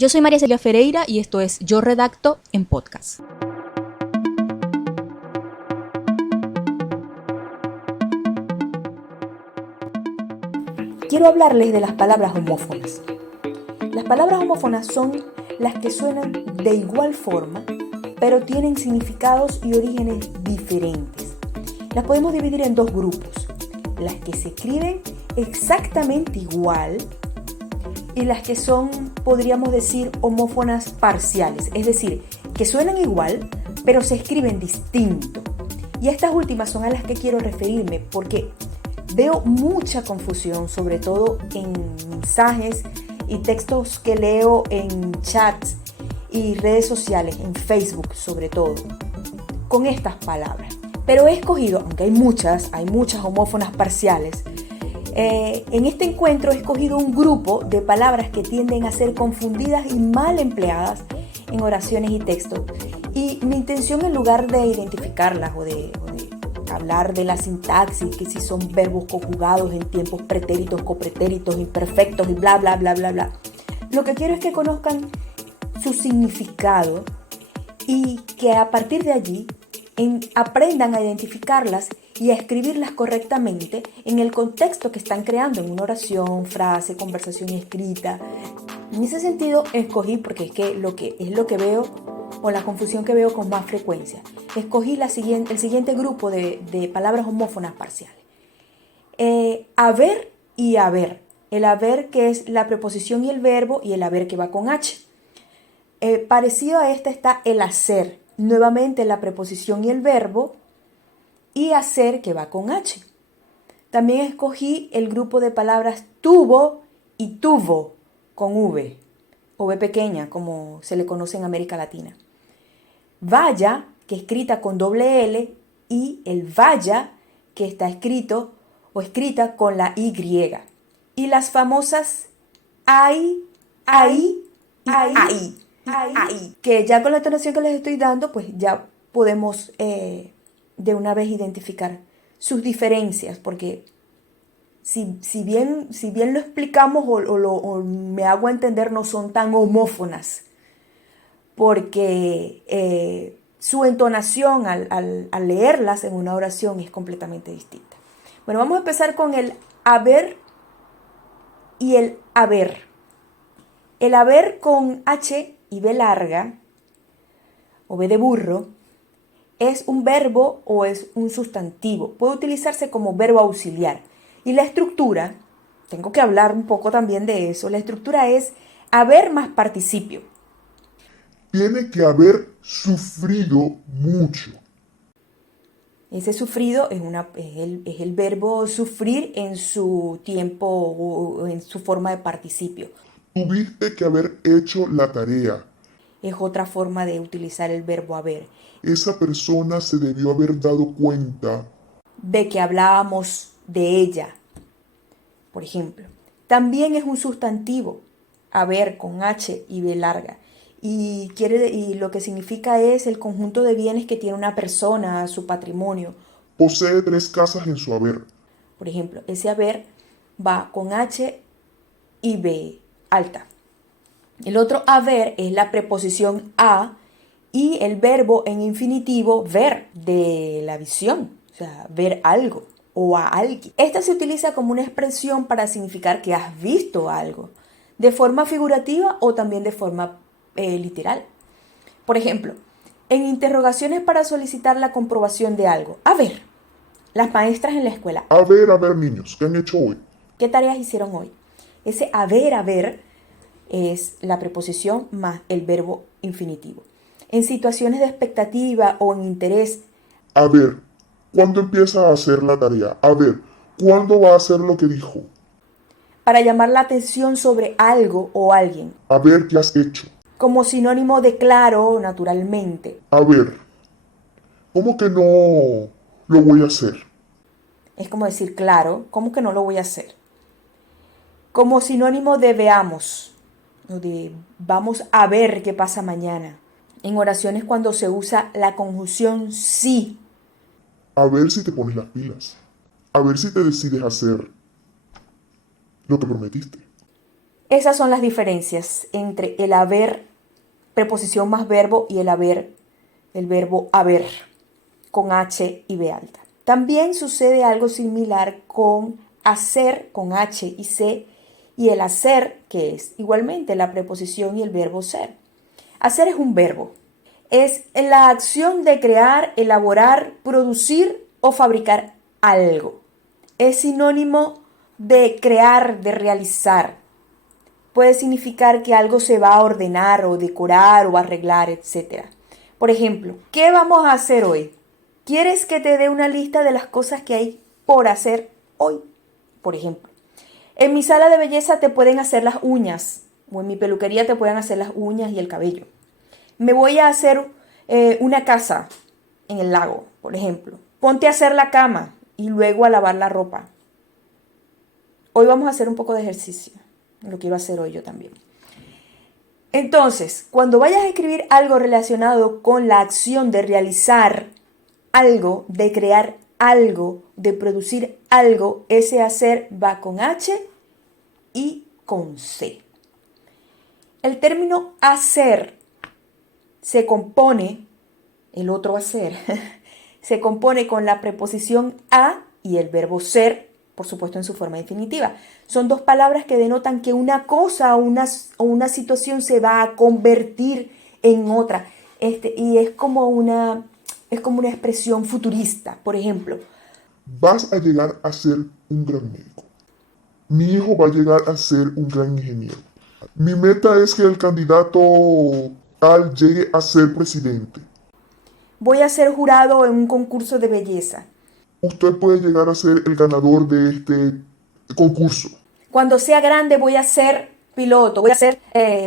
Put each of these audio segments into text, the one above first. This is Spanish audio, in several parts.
Yo soy María Celia Ferreira y esto es Yo Redacto en Podcast. Quiero hablarles de las palabras homófonas. Las palabras homófonas son las que suenan de igual forma, pero tienen significados y orígenes diferentes. Las podemos dividir en dos grupos: las que se escriben exactamente igual y las que son, podríamos decir, homófonas parciales, es decir, que suenan igual, pero se escriben distinto. Y estas últimas son a las que quiero referirme porque veo mucha confusión, sobre todo en mensajes y textos que leo en chats y redes sociales, en Facebook sobre todo, con estas palabras. Pero he escogido, aunque hay muchas homófonas parciales, en este encuentro he escogido un grupo de palabras que tienden a ser confundidas y mal empleadas en oraciones y textos. Y mi intención, en lugar de identificarlas o de hablar de la sintaxis, que si son verbos conjugados en tiempos pretéritos, copretéritos, imperfectos y bla, bla, bla, bla, bla, lo que quiero es que conozcan su significado y que a partir de allí aprendan a identificarlas y a escribirlas correctamente en el contexto que están creando, en una oración, frase, conversación escrita. En ese sentido escogí, porque es lo que veo, o la confusión que veo con más frecuencia, escogí el siguiente grupo de palabras homófonas parciales. Haber y haber. El haber, que es la preposición y el verbo, y el haber, que va con H. Parecido a esta está el hacer, nuevamente la preposición y el verbo, y hacer, que va con H. También escogí el grupo de palabras tuvo y tuvo, con V, o V pequeña, como se le conoce en América Latina. Vaya, que escrita con doble L, y el vaya, que está escrito o escrita con la Y. Y las famosas ay, que ya con la entonación que les estoy dando, pues ya podemos de una vez identificar sus diferencias, porque si bien lo explicamos o me hago entender, no son tan homófonas, porque su entonación al leerlas en una oración es completamente distinta. Bueno, vamos a empezar con el haber y el haber. El haber con H y B larga, o B de burro, es un verbo o es un sustantivo. Puede utilizarse como verbo auxiliar. Y la estructura, tengo que hablar un poco también de eso, la estructura es haber más participio. Tiene que haber sufrido mucho. Ese sufrido es el verbo sufrir en su tiempo o en su forma de participio. Tuviste que haber hecho la tarea. Es otra forma de utilizar el verbo haber. Esa persona se debió haber dado cuenta de que hablábamos de ella, por ejemplo. También es un sustantivo, haber con H y B larga. Y lo que significa es el conjunto de bienes que tiene una persona, su patrimonio. Posee 3 casas en su haber. Por ejemplo, ese haber va con H y B alta. El otro haber es la preposición a y el verbo en infinitivo ver, de la visión, o sea, ver algo o a alguien. Esta se utiliza como una expresión para significar que has visto algo, de forma figurativa o también de forma literal. Por ejemplo, en interrogaciones para solicitar la comprobación de algo. A ver, las maestras en la escuela. A ver, niños, ¿qué han hecho hoy? ¿Qué tareas hicieron hoy? Ese a ver, es la preposición más el verbo infinitivo. En situaciones de expectativa o en interés. A ver, ¿cuándo empieza a hacer la tarea? A ver, ¿cuándo va a hacer lo que dijo? Para llamar la atención sobre algo o alguien. A ver, ¿qué has hecho? Como sinónimo de claro, naturalmente. A ver, ¿cómo que no lo voy a hacer? Es como decir claro, ¿cómo que no lo voy a hacer? Como sinónimo de veamos, o de vamos a ver qué pasa mañana. En oraciones cuando se usa la conjunción sí. A ver si te pones las pilas. A ver si te decides hacer lo que prometiste. Esas son las diferencias entre el haber, preposición más verbo, y el verbo haber, con H y B alta. También sucede algo similar con hacer, con H y C, y el hacer, que es igualmente la preposición y el verbo ser. Hacer es un verbo. Es la acción de crear, elaborar, producir o fabricar algo. Es sinónimo de crear, de realizar. Puede significar que algo se va a ordenar o decorar o arreglar, etc. Por ejemplo, ¿qué vamos a hacer hoy? ¿Quieres que te dé una lista de las cosas que hay por hacer hoy? Por ejemplo, en mi sala de belleza te pueden hacer las uñas, o en mi peluquería te pueden hacer las uñas y el cabello. Me voy a hacer una casa en el lago, por ejemplo. Ponte a hacer la cama y luego a lavar la ropa. Hoy vamos a hacer un poco de ejercicio. Lo quiero hacer hoy yo también. Entonces, cuando vayas a escribir algo relacionado con la acción de realizar algo, de crear algo, de producir algo, ese hacer va con H y con C. El término hacer se compone, el otro hacer, se compone con la preposición a y el verbo ser, por supuesto en su forma infinitiva. Son dos palabras que denotan que una cosa o una situación se va a convertir en otra. Y es como una expresión futurista. Por ejemplo, Vas a llegar a ser un gran médico. Mi hijo va a llegar a ser un gran ingeniero. Mi meta es que el candidato tal llegue a ser presidente. voy a ser jurado en un concurso de belleza. Usted puede llegar a ser el ganador de este concurso. Cuando sea grande voy a ser piloto, voy a ser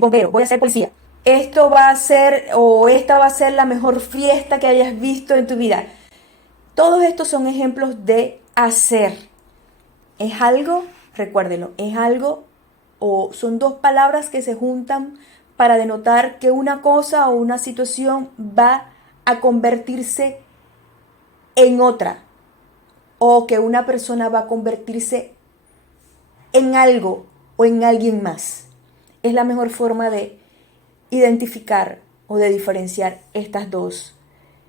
bombero, voy a ser policía. Esto va a ser o esta va a ser la mejor fiesta que hayas visto en tu vida. Todos estos son ejemplos de hacer. Es algo, recuérdenlo, es algo o son dos palabras que se juntan para denotar que una cosa o una situación va a convertirse en otra o que una persona va a convertirse en algo o en alguien más. Es la mejor forma de identificar o de diferenciar estas dos,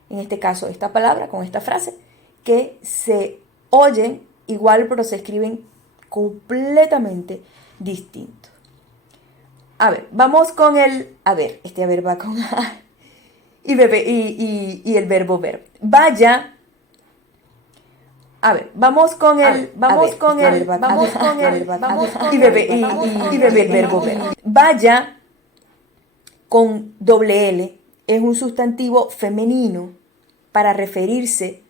en este caso esta palabra con esta frase, que se oyen igual pero se escriben completamente distinto. A ver, vamos con el haber. Este haber va con A y el verbo ver. Vaya. A ver, vamos con el verbo ver. Vaya con doble L es un sustantivo femenino para referirse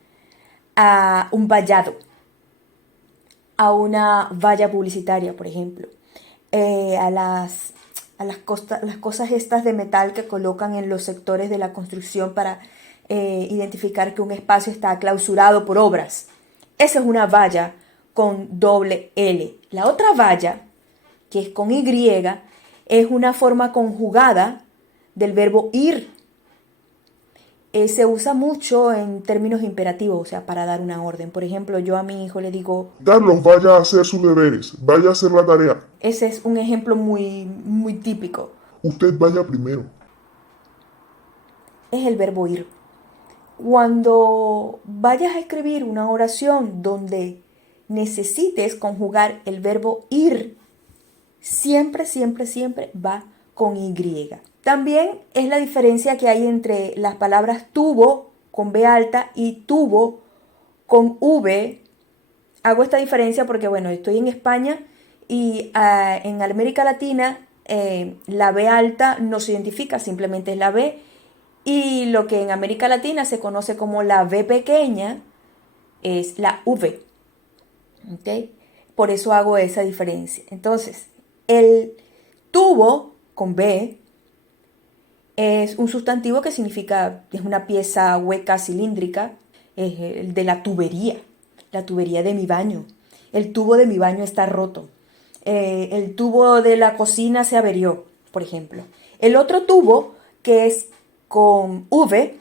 a un vallado, a una valla publicitaria, por ejemplo, a las cosas estas de metal que colocan en los sectores de la construcción para identificar que un espacio está clausurado por obras. Esa es una valla con doble L. La otra valla, que es con Y, es una forma conjugada del verbo ir. Se usa mucho en términos imperativos, o sea, para dar una orden. Por ejemplo, yo a mi hijo le digo, Carlos, vaya a hacer sus deberes, vaya a hacer la tarea. ese es un ejemplo muy, muy típico. Usted vaya primero. Es el verbo ir. Cuando vayas a escribir una oración donde necesites conjugar el verbo ir, siempre, siempre, siempre va con Y. También es la diferencia que hay entre las palabras tuvo con B alta y tuvo con V. Hago esta diferencia porque, bueno, estoy en España y en América Latina la B alta no se identifica, simplemente es la B. Y lo que en América Latina se conoce como la V pequeña es la V. ¿Okay? Por eso hago esa diferencia. Entonces, el tubo con B es un sustantivo que significa, es una pieza hueca cilíndrica, es el de la tubería de mi baño. El tubo de mi baño está roto. El tubo de la cocina se averió, por ejemplo. El otro tubo, que es con V,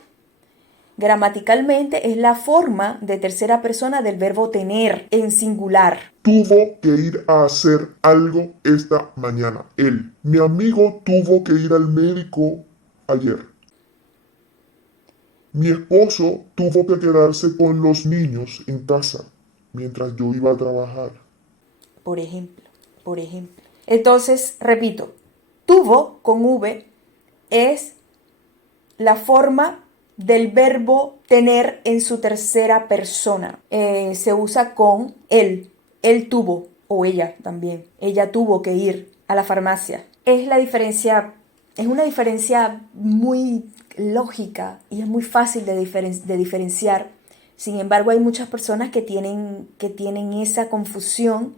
Gramaticalmente es la forma de tercera persona del verbo tener en singular. Tuvo que ir a hacer algo esta mañana. Él. Mi amigo tuvo que ir al médico ayer. Mi esposo tuvo que quedarse con los niños en casa mientras yo iba a trabajar. Por ejemplo. Entonces, repito, tuvo con V es la forma del verbo tener en su tercera persona. Se usa con él. Él tuvo, o ella también. Ella tuvo que ir a la farmacia. Es una diferencia muy lógica y es muy fácil de diferenciar. Sin embargo, hay muchas personas que tienen esa confusión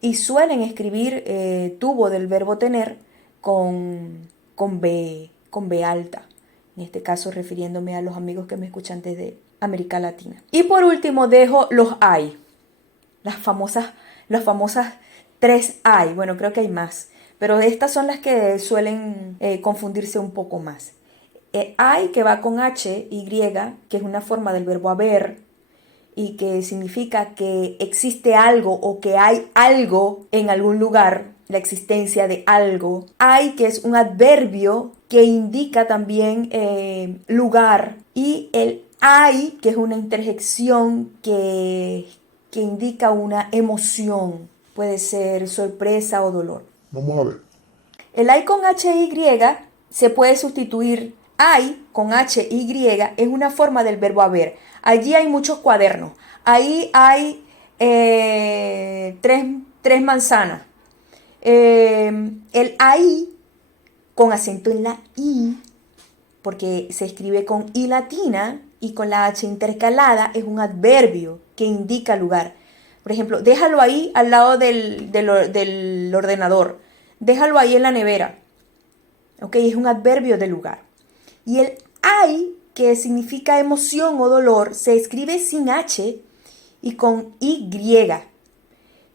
y suelen escribir tuvo del verbo tener con B alta. En este caso, refiriéndome a los amigos que me escuchan desde América Latina. Y por último, dejo los hay. Las famosas 3 hay. Bueno, creo que hay más. Pero estas son las que suelen confundirse un poco más. Hay, que va con H, Y, que es una forma del verbo haber y que significa que existe algo o que hay algo en algún lugar, la existencia de algo. Hay, que es un adverbio que indica también lugar. Y el hay, que es una interjección que indica una emoción. Puede ser sorpresa o dolor. Vamos a ver. El hay con HY se puede sustituir. Hay con HY es una forma del verbo haber. Allí hay muchos cuadernos. Ahí hay 3 manzanas. El ahí con acento en la I, porque se escribe con I latina y con la H intercalada, es un adverbio que indica lugar. Por ejemplo, déjalo ahí al lado del ordenador. Déjalo ahí en la nevera. ¿Ok? Es un adverbio de lugar. Y el hay, que significa emoción o dolor, se escribe sin H y con Y.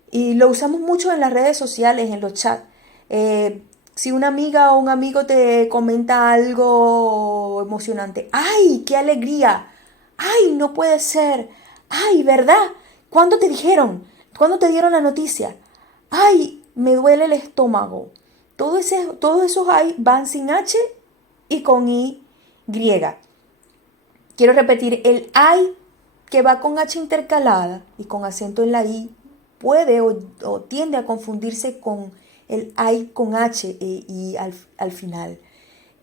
Y lo usamos mucho en las redes sociales, en los chats. Si una amiga o un amigo te comenta algo emocionante, ¡ay, qué alegría! ¡Ay, no puede ser! ¡Ay, verdad! ¿Cuándo te dijeron? ¿Cuándo te dieron la noticia? ¡Ay, me duele el estómago! Todos esos ay van sin H y con Y. Quiero repetir, el ay que va con H intercalada y con acento en la I puede o tiende a confundirse con el ay con H y al final.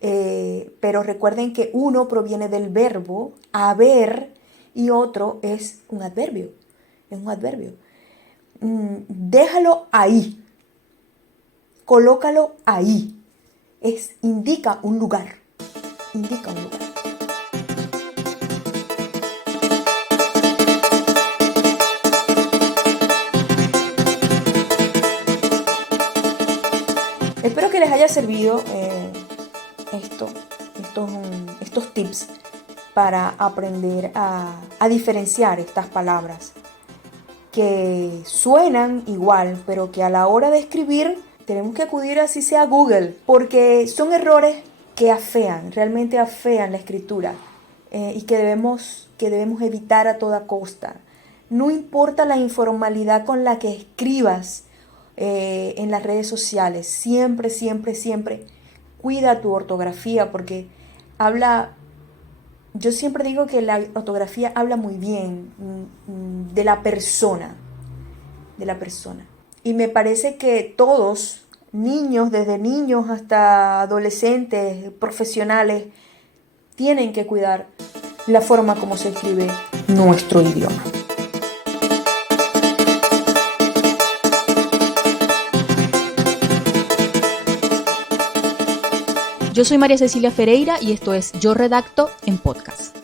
Pero recuerden que uno proviene del verbo haber y otro es un adverbio. Es un adverbio. Déjalo ahí. Colócalo ahí. Indica un lugar. Indica un lugar. Espero que les haya servido estos tips para aprender a diferenciar estas palabras que suenan igual, pero que a la hora de escribir tenemos que acudir así sea a Google, porque son errores que realmente afean la escritura y que debemos evitar a toda costa. No importa la informalidad con la que escribas en las redes sociales, siempre cuida tu ortografía, porque yo siempre digo que la ortografía habla muy bien de la persona. Y me parece que todos, desde niños hasta adolescentes, profesionales, tienen que cuidar la forma como se escribe nuestro idioma. Yo soy María Cecilia Ferreira y esto es Yo Redacto en Podcast.